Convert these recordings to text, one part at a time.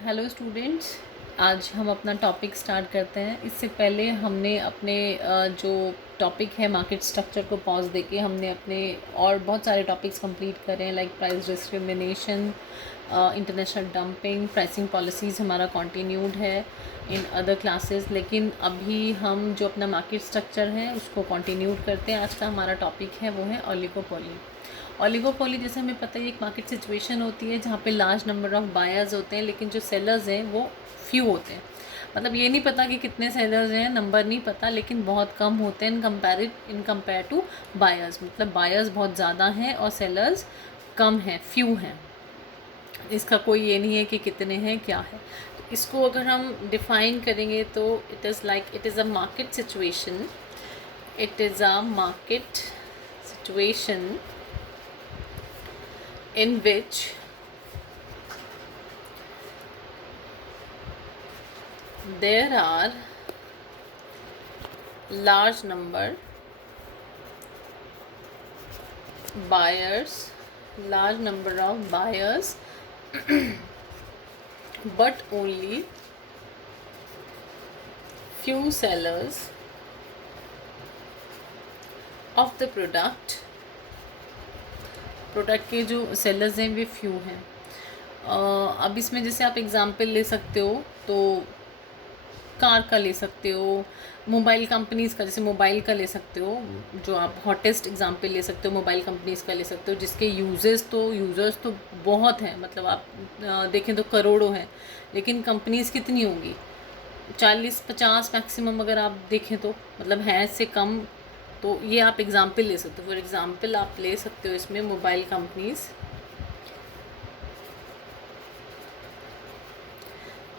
Hello students, आज हम अपना टॉपिक स्टार्ट करते हैं। इससे पहले हमने अपने जो टॉपिक है मार्केट स्ट्रक्चर को पॉज देके हमने अपने और बहुत सारे टॉपिक्स कंप्लीट करे हैं, like price discrimination, international dumping, pricing policies हमारा कंटिन्यूड है इन अदर क्लासेस। लेकिन अभी हम जो अपना मार्केट स्ट्रक्चर है उसको कंटिन्यूड करते हैं। आज का हमारा टॉपिक है वो है ओलिगोपोली। ओलिगोपोली जैसे हमें पता है एक मार्केट सिचुएशन होती है जहाँ पे लार्ज नंबर ऑफ़ बायर्स होते हैं, लेकिन जो सेलर्स हैं वो फ्यू होते हैं। मतलब ये नहीं पता कि कितने सेलर्स हैं, नंबर नहीं पता, लेकिन बहुत कम होते हैं इन कंपेयर टू बायर्स। मतलब बायर्स बहुत ज़्यादा हैं और सेलर्स कम हैं, फ्यू हैं। इसका कोई ये नहीं है कि कितने हैं, क्या है। तो इसको अगर हम डिफ़ाइन करेंगे तो it is a market situation. It is a market situation in which there are large number buyers, large number of buyers but only few sellers of the product के जो सेलर्स हैं वे फ्यू हैं। अब इसमें जैसे आप एग्ज़ाम्पल ले सकते हो तो कार का ले सकते हो, मोबाइल कंपनीज़ का, जैसे मोबाइल का ले सकते हो, जो आप हॉटेस्ट एग्जांपल ले सकते हो मोबाइल कंपनीज़ का ले सकते हो, जिसके यूज़र्स तो बहुत हैं। मतलब आप देखें तो करोड़ों हैं, लेकिन कंपनीज़ कितनी होंगी? 40-50 मैक्सिमम अगर आप देखें तो, मतलब हैं इससे कम। तो ये आप एग्ज़ाम्पल ले सकते हो। फॉर एग्ज़ाम्पल आप ले सकते हो इसमें मोबाइल कंपनीज़,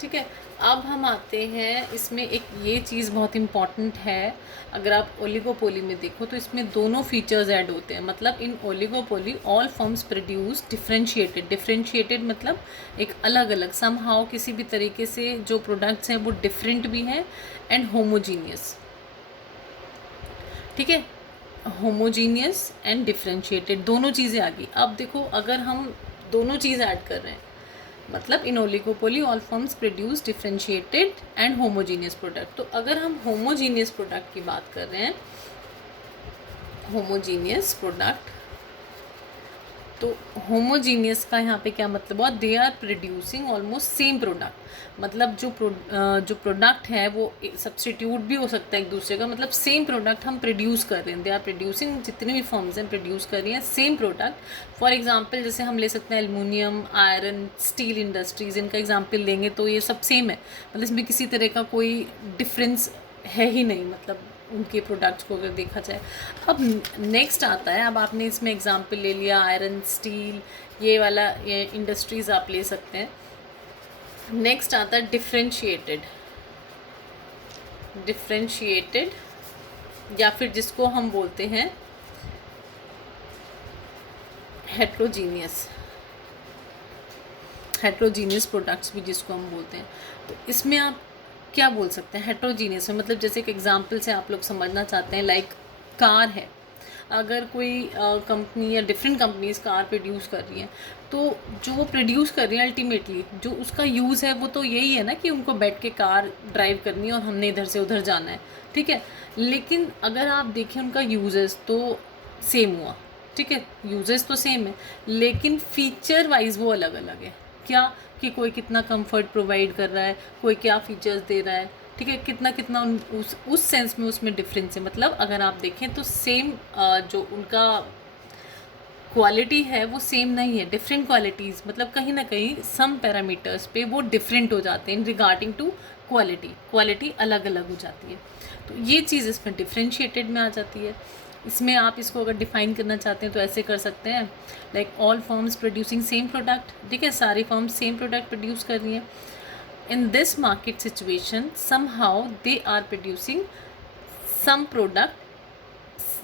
ठीक है। अब हम आते हैं इसमें, एक ये चीज़ बहुत इम्पॉर्टेंट है। अगर आप ओलिगोपोली में देखो तो इसमें दोनों फीचर्स ऐड होते हैं। मतलब in oligopoly all firms produce differentiated मतलब एक अलग अलग, समहाउ किसी भी तरीके से जो प्रोडक्ट्स हैं वो डिफरेंट भी हैं, एंड होमोजीनियस, ठीक है। होमोजीनियस एंड डिफरेंशिएटेड दोनों चीज़ें आ गई। अब देखो अगर हम दोनों चीज़ ऐड कर रहे हैं, मतलब in oligopoly all firms produce differentiated and homogeneous product. तो अगर हम होमोजीनियस प्रोडक्ट की बात कर रहे हैं, होमोजीनियस प्रोडक्ट, तो होमोजीनियस का यहाँ पे क्या मतलब हुआ? They are producing almost same product. मतलब जो प्रोडक्ट है वो सब्सटीट्यूट भी हो सकता है एक दूसरे का, मतलब सेम प्रोडक्ट हम प्रोड्यूस कर रहे हैं। दे आर प्रोड्यूसिंग, जितनी भी फर्म्स हैं प्रोड्यूस कर रही हैं सेम प्रोडक्ट। फॉर एग्जांपल जैसे हम ले सकते हैं एल्युमिनियम, आयरन, स्टील इंडस्ट्रीज़, इनका एग्जांपल लेंगे तो ये सब सेम है। मतलब इसमें किसी तरह का कोई डिफरेंस है ही नहीं, मतलब उनके प्रोडक्ट्स को अगर देखा जाए। अब नेक्स्ट आता है, अब आपने इसमें एग्जांपल ले लिया आयरन, स्टील, ये वाला ये इंडस्ट्रीज़ आप ले सकते हैं। नेक्स्ट आता है डिफरेंशिएटेड या फिर जिसको हम बोलते हैं हेट्रोजीनियस प्रोडक्ट्स भी जिसको हम बोलते हैं। तो इसमें आप क्या बोल सकते हैं हेट्रोजीनियस में? मतलब जैसे एक एग्जांपल से आप लोग समझना चाहते हैं, लाइक कार है। अगर कोई कंपनी या डिफरेंट कंपनीज कार प्रोड्यूस कर रही हैं, तो जो वो प्रोड्यूस कर रही हैं अल्टीमेटली जो उसका यूज़ है वो तो यही है ना कि उनको बैठ के कार ड्राइव करनी है और हमने इधर से उधर जाना है, ठीक है। लेकिन अगर आप देखें उनका यूजेस तो सेम हुआ, ठीक है, यूजेस तो सेम है, लेकिन फीचर वाइज वो अलग अलग है। क्या कि कोई कितना कंफर्ट प्रोवाइड कर रहा है, कोई क्या फीचर्स दे रहा है, ठीक है, कितना कितना उस सेंस में उसमें डिफरेंस है। मतलब अगर आप देखें तो सेम जो उनका क्वालिटी है वो सेम नहीं है, डिफरेंट क्वालिटीज़, मतलब कहीं ना कहीं सम पैरामीटर्स पे वो डिफरेंट हो जाते हैं इन रिगार्डिंग टू क्वालिटी अलग अलग हो जाती है। तो ये चीज़ इसमें डिफरेंशिएटेड में आ जाती है। इसमें आप इसको अगर डिफ़ाइन करना चाहते हैं तो ऐसे कर सकते हैं, like all firms producing same product, ठीक है, सारी फर्म्स सेम प्रोडक्ट प्रोड्यूस कर रही हैं। In this market situation somehow they are producing some product,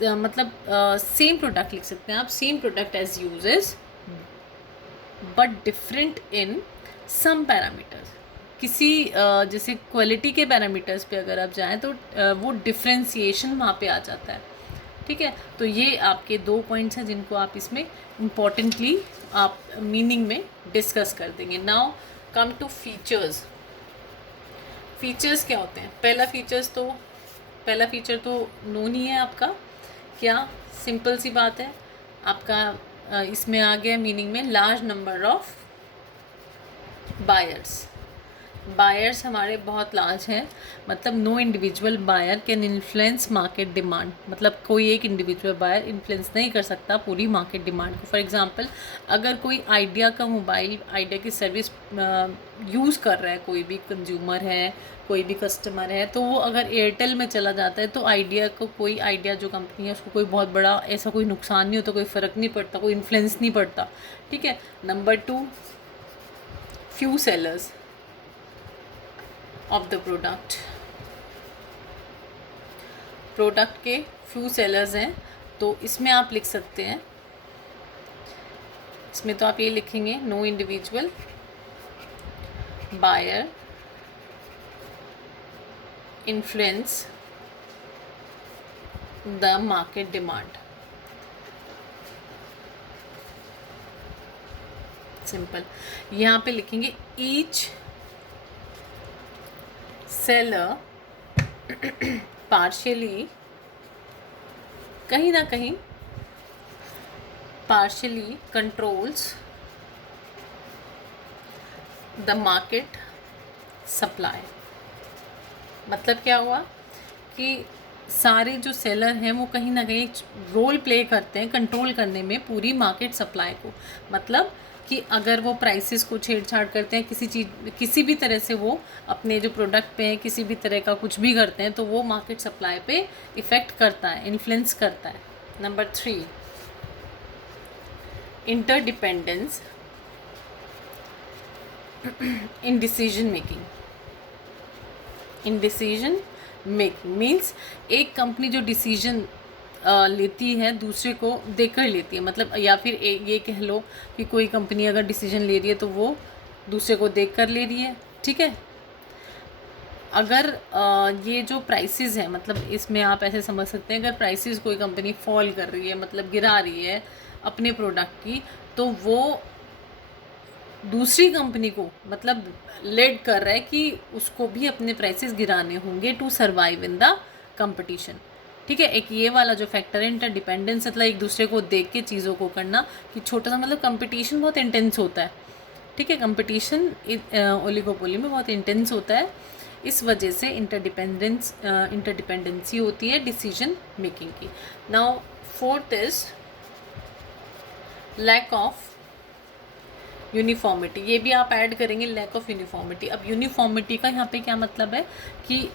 मतलब सेम प्रोडक्ट लिख सकते हैं आप, same product as uses but different in some parameters. किसी जैसे क्वालिटी के पैरामीटर्स पे अगर आप जाएं तो वो डिफ्रेंसिएशन वहाँ पे आ जाता है, ठीक है। तो ये आपके 2 पॉइंट्स हैं जिनको आप इसमें इम्पॉर्टेंटली आप मीनिंग में डिस्कस कर देंगे। Now come to features. Features क्या होते हैं? पहला फीचर तो नोन ही है आपका। क्या? सिंपल सी बात है आपका, इसमें आ गया मीनिंग में लार्ज नंबर ऑफ बायर्स हमारे बहुत लार्ज हैं, मतलब no individual buyer can influence market demand, मतलब कोई एक इंडिविजुअल बायर इन्फ्लुएंस नहीं कर सकता पूरी मार्केट डिमांड को। फॉर एग्जांपल, अगर कोई आइडिया का मोबाइल, आइडिया की सर्विस यूज़ कर रहा है, कोई भी कंज्यूमर है, कोई भी कस्टमर है, तो वो अगर एयरटेल में चला जाता है तो आइडिया जो कंपनी है उसको कोई बहुत बड़ा ऐसा कोई नुकसान नहीं होता, कोई फ़र्क नहीं पड़ता, कोई इन्फ्लुएंस नहीं पड़ता। ठीक है। Number 2, few sellers of the product के फ्यू सेलर्स हैं, तो इसमें आप लिख सकते हैं, इसमें तो आप ये लिखेंगे no individual buyer influence the market demand. Simple. यहाँ पे लिखेंगे ईच सेलर पार्शियली, कहीं ना कहीं partially controls the market supply. मतलब क्या हुआ कि सारे जो सेलर हैं वो कहीं ना कहीं रोल प्ले करते हैं कंट्रोल करने में पूरी मार्केट सप्लाई को। मतलब कि अगर वो प्राइसेस को छेड़छाड़ करते हैं, किसी भी तरह से वो अपने जो प्रोडक्ट पे किसी भी तरह का कुछ भी करते हैं, तो वो मार्केट सप्लाई पे इफ़ेक्ट करता है, इन्फ्लुएंस करता है। Number 3, interdependence in decision making means एक कंपनी जो डिसीजन लेती है दूसरे को देखकर लेती है, मतलब या फिर ये कह लो कि कोई कंपनी अगर डिसीजन ले रही है तो वो दूसरे को देखकर ले रही है। ठीक है। अगर ये जो प्राइसेस हैं, मतलब इसमें आप ऐसे समझ सकते हैं, अगर प्राइसेस कोई कंपनी फॉल कर रही है, मतलब गिरा रही है अपने प्रोडक्ट की, तो वो दूसरी कंपनी को मतलब लेड कर रहा है कि उसको भी अपने प्राइसेस गिराने होंगे to survive in the competition. ठीक है। एक ये वाला जो फैक्टर है इंटरडिपेंडेंस, मतलब एक दूसरे को देख के चीज़ों को करना, कि छोटा सा मतलब कंपटीशन बहुत इंटेंस होता है। ठीक है। कंपटीशन ओलिगोपोली में बहुत इंटेंस होता है, इस वजह से इंटरडिपेंडेंसी होती है डिसीजन मेकिंग की। Now 4th is lack of uniformity. ये भी आप ऐड करेंगे, लैक ऑफ यूनिफॉर्मिटी। अब यूनिफॉर्मिटी का यहाँ पे क्या मतलब है कि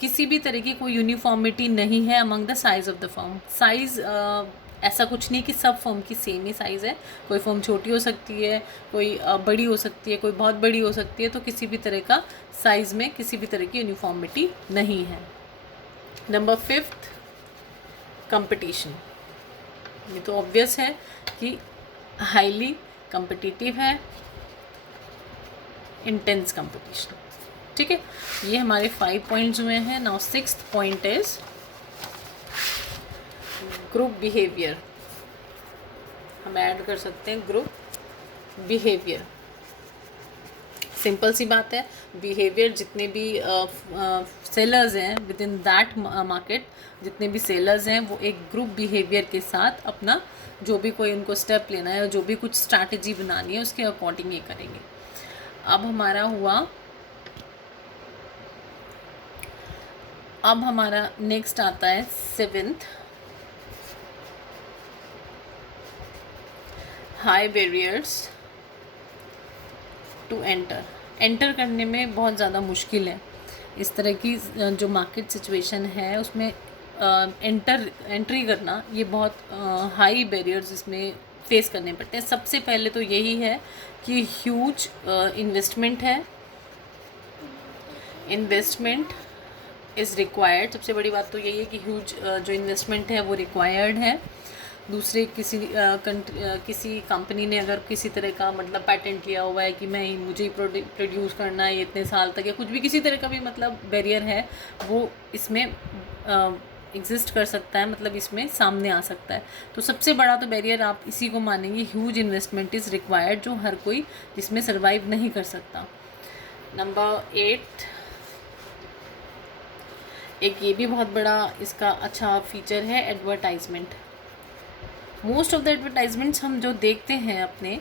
किसी भी तरह की कोई यूनिफॉर्मिटी नहीं है among the size of the firm. Size ऐसा कुछ नहीं कि सब फर्म की सेम ही साइज़ है, कोई फर्म छोटी हो सकती है, कोई बड़ी हो सकती है, कोई बहुत बड़ी हो सकती है, तो किसी भी तरह का साइज़ में किसी भी तरह की यूनिफॉर्मिटी नहीं है। Number 5th, competition. ये तो ऑब्वियस है कि हाईली कंपटीटिव है, इंटेंस कंपटीशन। ठीक है। ये हमारे 5 पॉइंट्स हुए हैं। Now 6th point is group behaviour. हम ऐड कर सकते हैं ग्रुप बिहेवियर। सिंपल सी बात है, बिहेवियर जितने भी सेलर्स हैं विद इन दैट मार्केट, जितने भी सेलर्स हैं वो एक ग्रुप बिहेवियर के साथ अपना जो भी कोई उनको स्टेप लेना है और जो भी कुछ स्ट्रैटेजी बनानी है उसके अकॉर्डिंग ये करेंगे। अब हमारा नेक्स्ट आता है 7th, high barriers to enter करने में बहुत ज़्यादा मुश्किल है। इस तरह की जो मार्केट सिचुएशन है उसमें एंट्री करना, ये बहुत हाई बैरियर्स इसमें फेस करने पड़ते हैं। सबसे पहले तो यही है कि ह्यूज इन्वेस्टमेंट है, इन्वेस्टमेंट इज़ रिक्वायर्ड। सबसे बड़ी बात तो यही है कि ह्यूज जो इन्वेस्टमेंट है वो रिक्वायर्ड है। दूसरे किसी कंपनी ने अगर किसी तरह का मतलब पैटेंट लिया हुआ है कि मुझे ही प्रोड्यूस करना है इतने साल तक, या कुछ भी किसी तरह का भी मतलब बैरियर है, वो इसमें एग्जिस्ट कर सकता है, मतलब इसमें सामने आ सकता है। तो सबसे बड़ा तो बैरियर आप इसी को मानेंगे, ह्यूज इन्वेस्टमेंट इज़ रिक्वायर्ड, जो हर कोई इसमें सर्वाइव नहीं कर सकता। नंबर 8, एक ये भी बहुत बड़ा इसका अच्छा फीचर है, advertisement. Most of the advertisements हम जो देखते हैं अपने,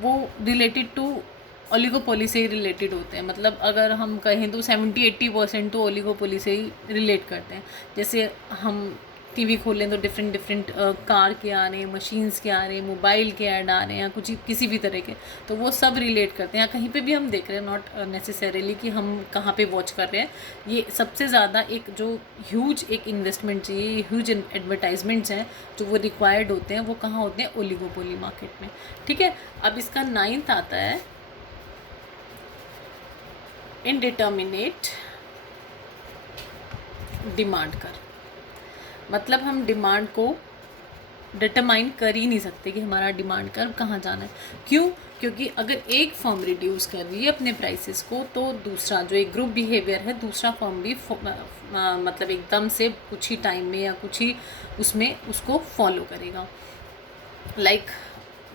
वो रिलेटेड टू ओलिगोपोली से ही रिलेटेड होते हैं। मतलब अगर हम कहें तो 70-80% तो ओलिगोपोली से ही रिलेट करते हैं। जैसे हम टीवी खोलें तो डिफरेंट डिफरेंट कार के आ रहे हैं, मशीन्स के आ रहे हैं, मोबाइल के ऐड आ रहे हैं, या कुछ किसी भी तरह के, तो वो सब रिलेट करते हैं। या कहीं पे भी हम देख रहे हैं, नॉट नेसेसरीली कि हम कहाँ पे वॉच कर रहे हैं, ये सबसे ज़्यादा एक जो ह्यूज एक इन्वेस्टमेंट चाहिए, ह्यूज एडवर्टाइजमेंट्स हैं जो वो रिक्वायर्ड होते हैं, वो कहाँ होते हैं? ओलिगोपोली मार्केट में। ठीक है, अब इसका 9th आता है इनडिटर्मिनेट डिमांड कर। मतलब हम डिमांड को डिटरमाइन कर ही नहीं सकते कि हमारा डिमांड कर्व कहाँ जाना है। क्यों? क्योंकि अगर एक फर्म रिड्यूस कर रही है अपने प्राइसेस को, तो दूसरा जो एक ग्रुप बिहेवियर है, दूसरा फर्म भी मतलब एकदम से कुछ ही टाइम में या कुछ ही उसमें उसको फॉलो करेगा। लाइक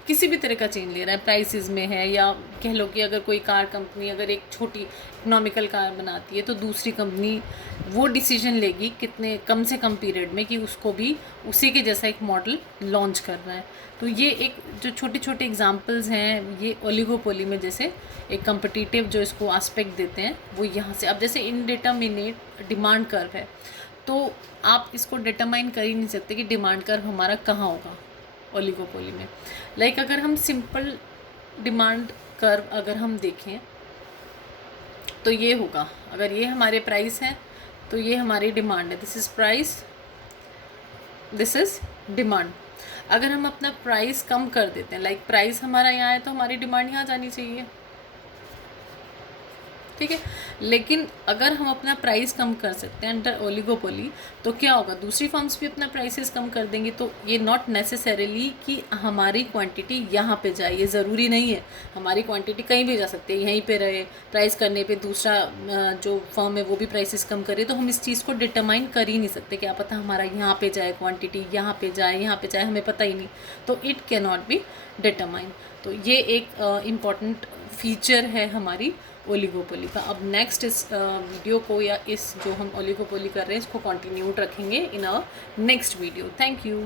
किसी भी तरह का चेंज ले रहा है, प्राइसेस में है, या कह लो कि अगर कोई कार कंपनी अगर एक छोटी इकोनॉमिकल कार बनाती है, तो दूसरी कंपनी वो डिसीजन लेगी कितने कम से कम पीरियड में कि उसको भी उसी के जैसा एक मॉडल लॉन्च करना है। तो ये एक जो छोटे छोटे एग्जांपल्स हैं, ये ओलिगोपोली में जैसे एक कम्पिटिटिव जो इसको एस्पेक्ट देते हैं, वो यहाँ से। अब जैसे इनडिटर्मिनेट डिमांड कर्व है, तो आप इसको डिटरमाइन कर ही नहीं सकते कि डिमांड कर्व हमारा कहाँ होगा ओलिगोपोली में। लाइक अगर हम सिंपल डिमांड कर्व अगर हम देखें तो ये होगा, अगर ये हमारे प्राइस हैं तो ये हमारी डिमांड है, this is price, this is demand. अगर हम अपना प्राइस कम कर देते हैं, लाइक प्राइस हमारा यहाँ है तो हमारी डिमांड यहाँ जानी चाहिए, ठीक है। लेकिन अगर हम अपना प्राइस कम कर सकते हैं अंडर ओलिगोपोली, तो क्या होगा? दूसरी फर्म्स भी अपना प्राइसेस कम कर देंगी। तो ये नॉट नेसेसरीली कि हमारी क्वांटिटी यहाँ पे जाए, ये ज़रूरी नहीं है। हमारी क्वांटिटी कहीं भी जा सकती है, यहीं पे रहे, प्राइस करने पे दूसरा जो फर्म है वो भी प्राइसेस कम करे। तो हम इस चीज़ को डिटरमाइन कर ही नहीं सकते, क्या पता हमारा यहाँ पे जाए क्वान्टिटी, यहाँ पे जाए, हमें पता ही नहीं। तो it can not be determine. तो ये एक इम्पॉर्टेंट फीचर है हमारी ओलिगोपोली का। अब नेक्स्ट इस वीडियो को, या इस जो हम ओलिगोपोली कर रहे हैं, इसको कंटिन्यू रखेंगे in a next video. Thank you.